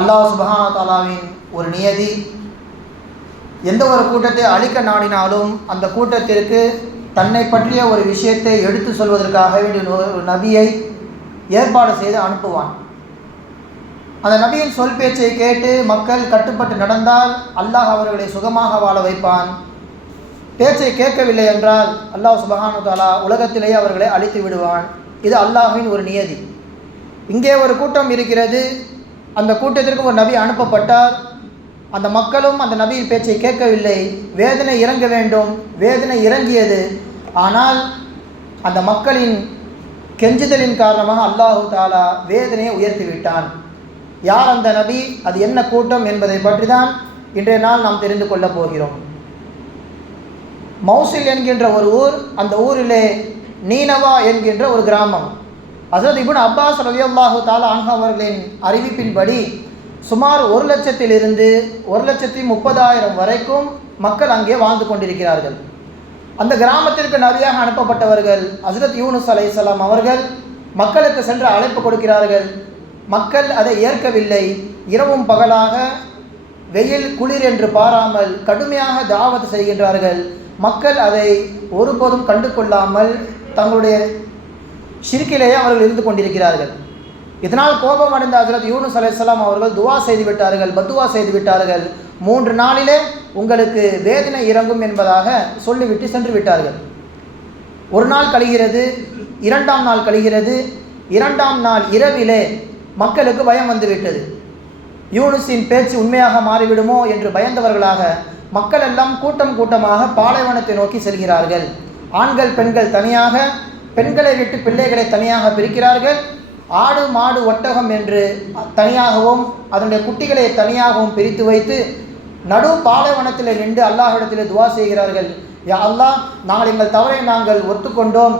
அல்லாஹ் சுபஹான தாலாவின் ஒரு நியதி. எந்த ஒரு கூட்டத்தை அழிக்க நாடினாலும் அந்த கூட்டத்திற்கு தன்னை பற்றிய ஒரு விஷயத்தை எடுத்து சொல்வதற்காக வேண்டிய ஒரு நபியை ஏற்பாடு செய்து அனுப்புவான். அந்த நபியின் சொல் பேச்சை கேட்டு மக்கள் கட்டுப்பட்டு நடந்தால் அல்லாஹ் அவர்களை சுகமாக வாழ வைப்பான். பேச்சை கேட்கவில்லை என்றால் அல்லாஹ் சுபஹானு தாலா உலகத்திலேயே அவர்களை அழித்து விடுவான். இது அல்லாஹ்வின் ஒரு நியதி. இங்கே ஒரு கூட்டம் இருக்கிறது. அந்த கூட்டத்திற்கு ஒரு நபி அனுப்பப்பட்டார். அந்த மக்களும் அந்த நபியின் பேச்சை கேட்கவில்லை. வேதனை இறங்க வேண்டும். வேதனை இறங்கியது. ஆனால் அந்த மக்களின் கெஞ்சுதலின் காரணமாக அல்லாஹு தாலா வேதனையை உயர்த்தி விட்டான். யார் அந்த நபி? அது என்ன கூட்டம் என்பதை பற்றி தான் இன்றைய நாள் நாம் தெரிந்து கொள்ளப் போகிறோம். மௌசில் என்கின்ற ஒரு ஊர் அந்த ஊரிலே நீனவா என்கின்ற ஒரு கிராமம். ஹசரத் இபுன் அப்பாஸ் ரலியல்லாஹு தாலா ஆன்ஹா அவர்களின் அறிவிப்பின்படி சுமார் ஒரு லட்சத்திலிருந்து ஒரு லட்சத்தி முப்பதாயிரம் வரைக்கும் மக்கள் அங்கே வாழ்ந்து கொண்டிருக்கிறார்கள். அந்த கிராமத்திற்கு நபியாக அனுப்பப்பட்டவர்கள் ஹசரத் யூனுஸ் அலைஹிஸ்ஸலாம் அவர்கள் மக்களுக்கு சென்று அழைப்பு கொடுக்கிறார்கள். மக்கள் அதை ஏற்கவில்லை. இரவும் பகலாக வெயில் குளிர் என்று பாராமல் கடுமையாக தாவத் செய்கின்றார்கள். மக்கள் அதை ஒருபோதும் கண்டு கொள்ளாமல் தங்களுடைய ஷிர்கிலேயே அவர்கள் இருந்து கொண்டிருக்கிறார்கள். இதனால் கோபம் அடைந்த ஹசரத் யூனுஸ் அலைஹிஸ்ஸலாம் அவர்கள் துவா செய்து விட்டார்கள் பத்துவா செய்து விட்டார்கள். மூன்று நாளிலே உங்களுக்கு வேதனை இறங்கும் என்பதாக சொல்லிவிட்டு சென்று விட்டார்கள். ஒரு நாள் கழிகிறது இரண்டாம் நாள் கழிகிறது. இரண்டாம் நாள் இரவிலே மக்களுக்கு பயம் வந்துவிட்டது. யூனுஸின் பேச்சு உண்மையாக மாறிவிடுமோ என்று பயந்தவர்களாக மக்கள் எல்லாம் கூட்டம் கூட்டமாக பாலைவனத்தை நோக்கி செல்கிறார்கள். ஆண்கள் பெண்கள் தனியாக பெண்களை விட்டு பிள்ளைகளை தனியாக பிரிக்கிறார்கள். ஆடு மாடு ஒட்டகம் என்று தனியாகவும் அதனுடைய குட்டிகளை தனியாகவும் பிரித்து வைத்து நடு பாலைவனத்தில் நின்று அல்லாஹிடத்தில் துவா செய்கிறார்கள். யா அல்லாஹ் நாங்கள் எங்கள் தவறை நாங்கள் ஒத்துக்கொண்டோம்.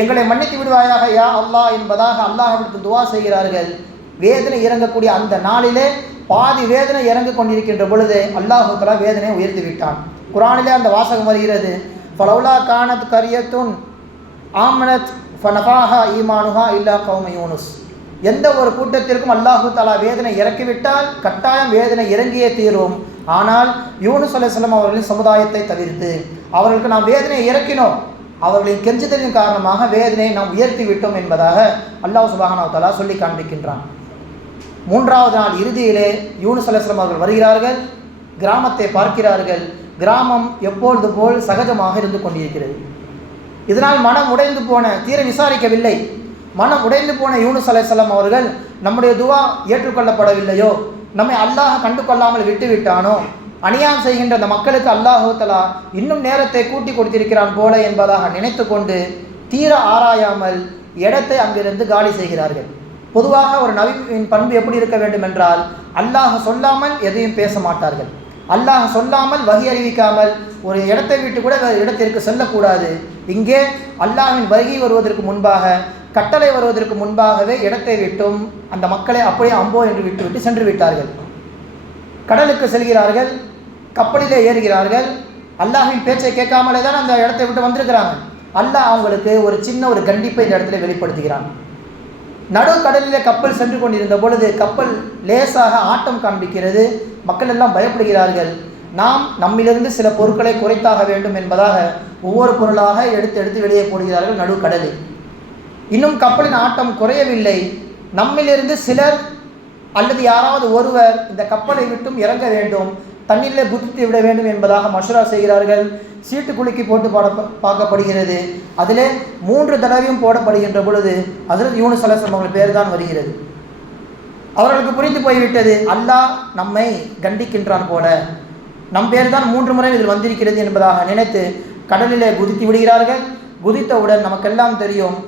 எங்களை மன்னித்து விடுவாயாக யா அல்லாஹ் என்பதாக அல்லாஹிடத்தில் துவா செய்கிறார்கள். வேதனை இறங்கக்கூடிய அந்த நாளிலே பாதி வேதனை இறங்கி கொண்டிருக்கின்ற பொழுது அல்லாஹு தலா வேதனையை உயர்த்தி விட்டான். குரானிலே அந்த வாசகம் வருகிறது. பலவுலா காணத் கரியத்துன் ஆமனத் ஃபனஹாஹா ஈமானுஹா இல்லா கௌம யூனுஸ். எந்த ஒரு கூட்டத்திற்கும் அல்லாஹு தலா வேதனை இறக்கிவிட்டால் கட்டாயம் வேதனை இறங்கியே தீரும். ஆனால் யூனுஸ் அலைஹிஸ்ஸலாம் அவர்களின் சமுதாயத்தை தவிர்த்து அவர்களுக்கு நாம் வேதனையை இறக்கினோம். அவர்களின் கெஞ்சுதலின் காரணமாக வேதனையை நாம் உயர்த்தி விட்டோம் என்பதாக அல்லாஹ் சுபஹானா தலா சொல்லி காண்பிக்கின்றான். மூன்றாவது நாள் இறுதியிலே யூனுஸ் அலைஹிஸ்ஸலாம் அவர்கள் வருகிறார்கள். கிராமத்தை பார்க்கிறார்கள். கிராமம் எப்பொழுது போல் சகஜமாக இருந்து கொண்டிருக்கிறது. இதனால் மனம் உடைந்து போன தீர விசாரிக்கவில்லை. மனம் உடைந்து போன யூனுஸ் அலைஹிஸ்ஸலாம் அவர்கள் நம்முடைய துவா ஏற்றுக்கொள்ளப்படவில்லையோ? நம்மை அல்லாஹ் கண்டு கொள்ளாமல் விட்டு விட்டானோ செய்கின்ற அந்த மக்களுக்கு அல்லாஹு தலா இன்னும் நேரத்தை கூட்டி கொடுத்திருக்கிறான் போல என்பதாக நினைத்து கொண்டு தீர ஆராயாமல் இடத்தை அங்கிருந்து காலி செய்கிறார்கள். பொதுவாக ஒரு நபியின் பண்பு எப்படி இருக்க வேண்டும் என்றால் அல்லாஹ் சொல்லாமல் எதையும் பேச மாட்டார்கள். அல்லாஹ் சொல்லாமல் வகி அறிவிக்காமல் ஒரு இடத்தை விட்டு கூட வேறு இடத்திற்கு செல்லக்கூடாது. இங்கே அல்லாஹ்வின் வருகை வருவதற்கு முன்பாக கட்டளை வருவதற்கு முன்பாகவே இடத்தை விட்டும் அந்த மக்களை அப்படியே அம்போ என்று விட்டுவிட்டு சென்று விட்டார்கள். கடலுக்கு செல்கிறார்கள் கப்பலிலே ஏறுகிறார்கள். அல்லாஹின் பேச்சை கேட்காமலே தான் அந்த இடத்தை விட்டு வந்திருக்கிறாங்க. அல்லாஹ் அவங்களுக்கு ஒரு சின்ன ஒரு கண்டிப்பை இந்த இடத்துல வெளிப்படுத்துகிறான். நடு கடலிலே கப்பல் சென்று கொண்டிருந்த பொழுது கப்பல் லேசாக ஆட்டம் காண்பிக்கிறது. மக்கள் எல்லாம் பயப்படுகிறார்கள். நாம் நம்மிலிருந்து சில பொருட்களை குறைத்தாக வேண்டும் என்பதாக ஒவ்வொரு பொருளாக எடுத்து எடுத்து வெளியே போடுகிறார்கள் நடு இன்னும் கப்பலின் ஆட்டம் குறையவில்லை. நம்மிலிருந்து சிலர் அல்லது யாராவது ஒருவர் இந்த கப்பலை விட்டும் இறங்க வேண்டும். தண்ணீரில் குதித்து விட வேண்டும் என்பதாக மஷூரா செய்கிறார்கள். சீட்டு குலுக்கி போட்டு பாட பார்க்கப்படுகிறது. அதிலே மூன்று தடவையும் போடப்படுகின்ற பொழுது அதில் யூனுஸ் அலைஹிஸ்ஸலாம் அவர்கள் பேர் தான் வருகிறது. அவர்களுக்கு புரிந்து போய்விட்டது அல்லாஹ் நம்மை கண்டிக்கின்றான் போல. நம் பேர் தான் மூன்று முறை இதில் வந்திருக்கிறது என்பதாக நினைத்து கடலிலே குதித்து விடுகிறார்கள். குதித்தவுடன் நமக்கெல்லாம் தெரியும்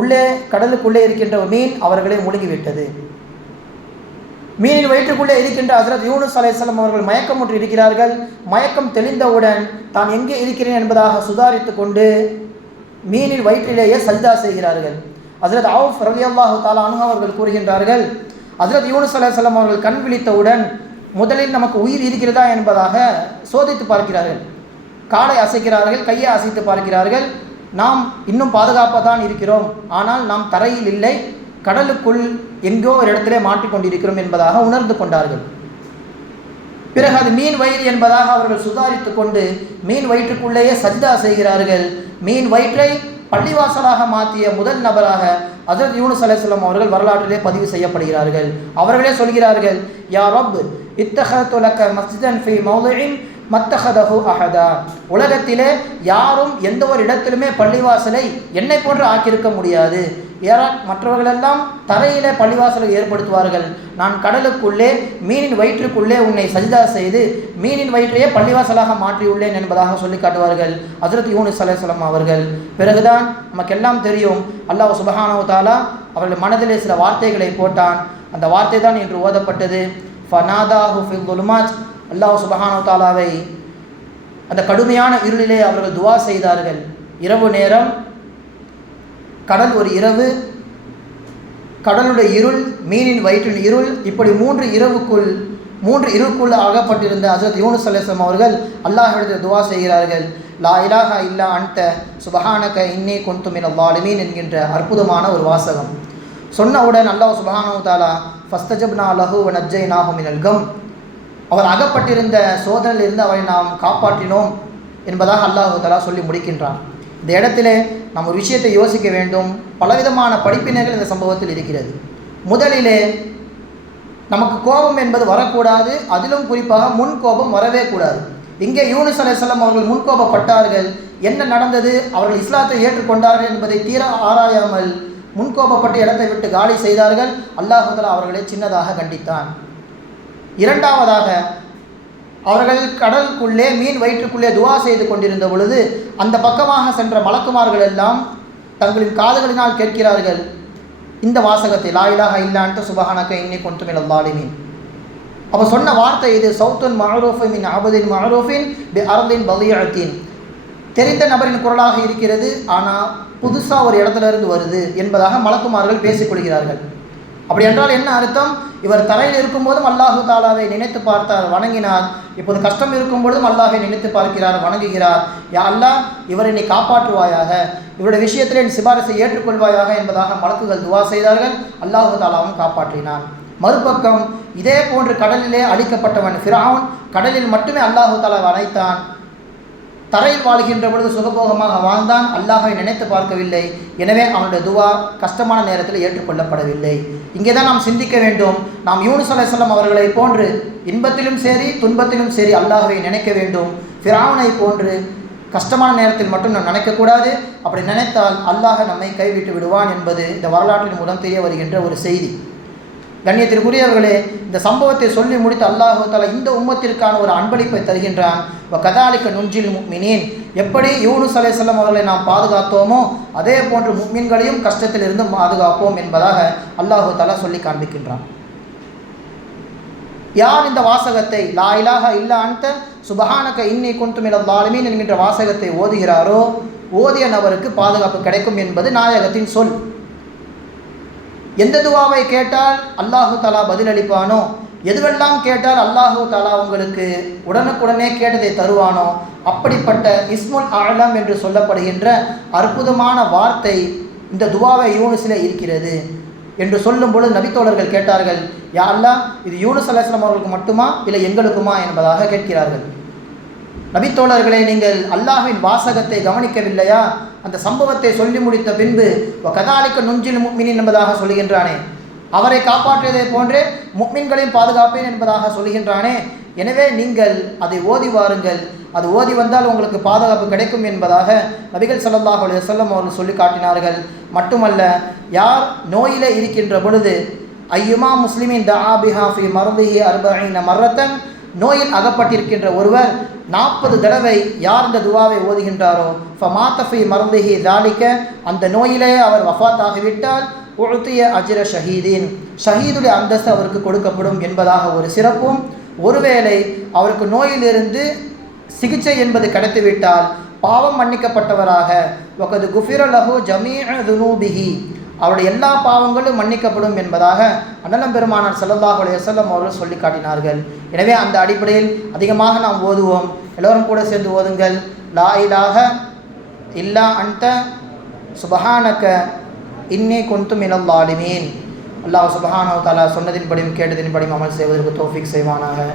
உள்ளே கடலுக்குள்ளே இருக்கின்ற ஒரு மீன் அவர்களை முழுகிவிட்டது மீனின் வயிற்றுக்குள்ளே இருக்கின்ற ஹசரத் யூனுஸ் அலையம் அவர்கள் மயக்கமுற்று இருக்கிறார்கள். மயக்கம் தெளிந்தவுடன் தான் எங்கே இருக்கிறேன் என்பதாக சுதாரித்து கொண்டு மீனின் வயிற்றிலேயே சஜிதா செய்கிறார்கள். ஹசரத் அவுஃப் ரலியல்லாஹு தாலா அன்ஹு அவர்கள் கூறுகின்றார்கள் ஹசரத் யூனுஸ் அலையம் அவர்கள் கண் விழித்தவுடன் முதலில் நமக்கு உயிர் இருக்கிறதா என்பதாக சோதித்து பார்க்கிறார்கள். காலை அசைக்கிறார்கள் கையை அசைத்து பார்க்கிறார்கள். நாம் இன்னும் பாதுகாப்பாக தான் இருக்கிறோம். ஆனால் நாம் தரையில் இல்லை. கடலுக்குள் எங்கோ ஒரு இடத்திலே மாட்டிக்கொண்டிருக்கிறோம் என்பதாக உணர்ந்து கொண்டார்கள். பிறகு அது மீன் வயிறு என்பதாக அவர்கள் சுதாரித்து கொண்டு மீன் வயிற்றுக்குள்ளேயே சஜ்தா செய்கிறார்கள். மீன் வயிற்றை பள்ளிவாசலாக மாற்றிய முதல் நபராக அதர் யூனு அலைஹிஸ்ஸலாம் அவர்கள் வரலாற்றிலே பதிவு செய்யப்படுகிறார்கள். அவர்களே சொல்கிறார்கள் யா ரப் இத்தஹத்துலக்க மஸ்ஜிதன் ஃபி மௌலின் மத்தஹதஹு அஹதா. உலகத்திலே யாரும் எந்த ஒரு இடத்திலுமே பள்ளிவாசலை என்னை போன்று ஆக்கியிருக்க முடியாது. ஏறா மற்றவர்களெல்லாம் தரையிலே பள்ளிவாசலை ஏற்படுத்துவார்கள். நான் கடலுக்குள்ளே மீனின் வயிற்றுக்குள்ளே உன்னை சஜிதா செய்து மீனின் வயிற்றையே பள்ளிவாசலாக மாற்றியுள்ளேன் என்பதாக சொல்லி காட்டுவார்கள். ஹஜரத் யூனிஸ் அலைஹிஸ்ஸலாம் அவர்கள். பிறகுதான் நமக்கெல்லாம் தெரியும் அல்லாஹ் சுபஹானஹு தஆலா அவர்கள் மனதிலே சில வார்த்தைகளை போட்டான். அந்த வார்த்தை தான் இன்று ஓதப்பட்டது. ஃபனாதாஹு ஃபில் குலுமாஜ் அல்லாஹ் சுபஹானோ தாலாவை அந்த கடுமையான இருளிலே அவர்கள் துவா செய்தார்கள். இரவு நேரம் கடல் ஒரு இரவு கடலுடைய இருள் மீனின் வயிற்றின் இருள் இப்படி மூன்று இரவுக்குள் மூன்று இருளுக்குள் அகப்பட்டிருந்த ஹசரத் யூனுஸ் அலிஸ்லாம் அவர்கள் அல்லாஹிடத்தில் துவா செய்கிறார்கள். லா இலாஹா இல்லா அன்த சுபஹானக இன்னே குந்து மினல் என்கின்ற அற்புதமான ஒரு வாசகம். சொன்னவுடன் அல்லாஹ் சுபஹானு தாலா ஃபஸ்தஜப்னா லஹு வ நஜ்ஜைனாஹு மினல் அவர் அகப்பட்டிருந்த சோதனையிலிருந்து அவரை நாம் காப்பாற்றினோம் என்பதாக அல்லாஹு தலா சொல்லி முடிக்கின்றான். இந்த இடத்திலே நம்ம ஒரு விஷயத்தை யோசிக்க வேண்டும். பலவிதமான படிப்பினைகள் இந்த சம்பவத்தில் இருக்கிறது. முதலிலே நமக்கு கோபம் என்பது வரக்கூடாது. அதிலும் குறிப்பாக முன் கோபம் வரவே கூடாது. இங்கே யூனிஸ் அலைஹிஸ்ஸலாம் அவர்கள் முன்கோபப்பட்டார்கள் என்ன நடந்தது? அவர்கள் இஸ்லாத்தை ஏற்றுக்கொண்டார்கள் என்பதை தீர ஆராயாமல் முன்கோபப்பட்டு இடத்தை விட்டு காலி செய்தார்கள். அல்லாஹுதலா அவர்களை சின்னதாக கண்டித்தான். இரண்டாவதாக அவர்கள் கடலுக்குள்ளே மீன் வயிற்றுக்குள்ளே துவா செய்து கொண்டிருந்த பொழுது அந்த பக்கமாக சென்ற மலக்குமார்கள் எல்லாம் தங்களின் காதுகளினால் கேட்கிறார்கள் இந்த வாசகத்தை லாயிலாக இல்லான்ட்டு சுபஹானக்க இன்னி கொண்டுமில் அல்லாலிமீன் அப்போ சொன்ன வார்த்தை இது சவுத்துன் மஹரூஃபின் மின் அபதின் மஹரூஃபின் பி அரந்தின் பலியத்தின் தெரிந்த நபரின் குரலாக இருக்கிறது ஆனால் புதுசாக ஒரு இடத்துல இருந்து வருது என்பதாக மலக்குமார்கள் பேசிக்கொள்கிறார்கள் அப்படி என்றால் என்ன அர்த்தம்? இவர் தரையில் இருக்கும்போதும் அல்லாஹு தாலாவை நினைத்து பார்த்தார் வணங்கினார். இப்போது கஷ்டம் இருக்கும் பொழுதும் அல்லாஹை நினைத்து பார்க்கிறார் வணங்குகிறார். யா அல்லாஹ் இவரை நீ காப்பாற்றுவாயாக? இவருடைய விஷயத்தில் என் சிபாரிசை ஏற்றுக்கொள்வாயாக என்பதாக மலக்குகள் துவா செய்தார்கள். அல்லாஹு தாலாவும் காப்பாற்றினான். மறுபக்கம் இதே போன்று கடலிலே அழிக்கப்பட்டவன் ஃபிரவுன் கடலில் மட்டுமே அல்லாஹு தாலாவை அழைத்தான் தரையில் வாழ்கின்ற பொழுது சுகபோகமாக வாழ்ந்தான். அல்லாஹை நினைத்து பார்க்கவில்லை. எனவே அவனுடைய துவா கஷ்டமான நேரத்தில் ஏற்றுக்கொள்ளப்படவில்லை. இங்கே தான் நாம் சிந்திக்க வேண்டும். நாம் யூனு அலைஹிஸ்ஸலாம் அவர்களை போன்று இன்பத்திலும் சரி துன்பத்திலும் சரி அல்லாஹ்வை நினைக்க வேண்டும். ஃபிராவனை போன்று கஷ்டமான நேரத்தில் மட்டும் நாம் நினைக்கக்கூடாது. அப்படி நினைத்தால் அல்லாஹ் நம்மை கைவிட்டு விடுவான் என்பது இந்த வரலாற்றின் மூலம் தெரிய வருகின்ற ஒரு செய்தி. கண்ணியத்திற்குரியவர்களே இந்த சம்பவத்தை சொல்லி முடித்து அல்லாஹு இந்த உம்மத்திற்கான ஒரு அன்பளிப்பை தருகின்றான். வ கதாலிக்க நுஞ்சில் முக்மினீன். எப்படி யூனுஸ் அலைஹிஸ்ஸலாம் அவர்களை நாம் பாதுகாத்தோமோ அதே போன்று முக்மீன்களையும் கஷ்டத்திலிருந்து பாதுகாப்போம் என்பதாக அல்லாஹு தஆலா சொல்லி காண்பிக்கின்றான். யார் இந்த வாசகத்தை? லா இலாக இல்லா அன்த சுபஹானக இன்னி குந்துமில் என்கின்ற வாசகத்தை ஓதுகிறாரோ ஓதிய நபருக்கு பாதுகாப்பு கிடைக்கும் என்பது நாயகத்தின் சொல். எந்த துவாவை கேட்டால் அல்லாஹு தலா பதிலளிப்பானோ? எதுவெல்லாம் கேட்டால் அல்லாஹு தலா உங்களுக்கு உடனுக்குடனே கேட்டதை தருவானோ? அப்படிப்பட்ட இஸ்முல் ஆலம் என்று சொல்லப்படுகின்ற அற்புதமான வார்த்தை இந்த துவாவை யூனிஸில் இருக்கிறது என்று சொல்லும் பொழுது நபித்தோழர்கள் கேட்டார்கள் யாரெல்லாம் இது யூனிஸ் அலைஹிஸ்ஸலாம் அவர்களுக்கு மட்டுமா? இல்லை எங்களுக்குமா? என்பதாக கேட்கிறார்கள். நபித்தோழர்களே நீங்கள் அல்லாஹின் வாசகத்தை கவனிக்கவில்லையா? அந்த சம்பவத்தை சொல்லி முடித்த பின்பு கதாலிக்க நுஞ்சில் முக்மினின் என்பதாக சொல்லுகின்றானே. அவரை காப்பாற்றியதை போன்றே முக்மின்களையும் பாதுகாப்பேன் என்பதாக சொல்லுகின்றானே. எனவே நீங்கள் அதை ஓதி வாருங்கள். அது ஓதி வந்தால் உங்களுக்கு பாதுகாப்பு கிடைக்கும் என்பதாக நபிகள் சல்லாஹ் அலி வல்லம் அவர்கள் சொல்லி காட்டினார்கள். மட்டுமல்ல யார் நோயிலே இருக்கின்ற பொழுது ஐயுமா முஸ்லிமின் த ஆபிஹாஃபி மர்திஹி அர்பஈன மரத்தன் நோயில் அகப்பட்டிருக்கின்ற ஒருவர் நாற்பது தடவை யார் இந்த துவாவை ஓதுகின்றாரோ ஃபமாத்தஃபி மருந்திஹி தாலிக்க அந்த நோயிலே அவர் வஃத் ஆகிவிட்டால் உழுத்திய அஜிர ஷஹீதீன். ஷஹீதுடைய அந்தஸ்து அவருக்கு கொடுக்கப்படும் என்பதாக ஒரு சிறப்பும். ஒருவேளை அவருக்கு நோயிலிருந்து சிகிச்சை என்பது கிடைத்துவிட்டால் பாவம் மன்னிக்கப்பட்டவராக ஒகது குஃபிர லஹு ஜமீஅ துனூபிஹி. அவருடைய எல்லா பாவங்களும் மன்னிக்கப்படும் என்பதாக அண்ணலம் பெருமானார் ஸல்லல்லாஹு செல்லம் அவர்கள் சொல்லி காட்டினார்கள். எனவே அந்த அடிப்படையில் அதிகமாக நாம் ஓதுவோம். எல்லோரும் கூட சேர்ந்து ஓதுங்கள். லா இலாக இல்லா அன்த சுபஹானக்க இன்னி கொண்டும் மினல் அல்லாஹ் சுபஹானவ தாலா சொன்னதின்படியும் கேட்டதின்படியும் அமல் செய்வதற்கு தோஃபிக் செய்வானாக.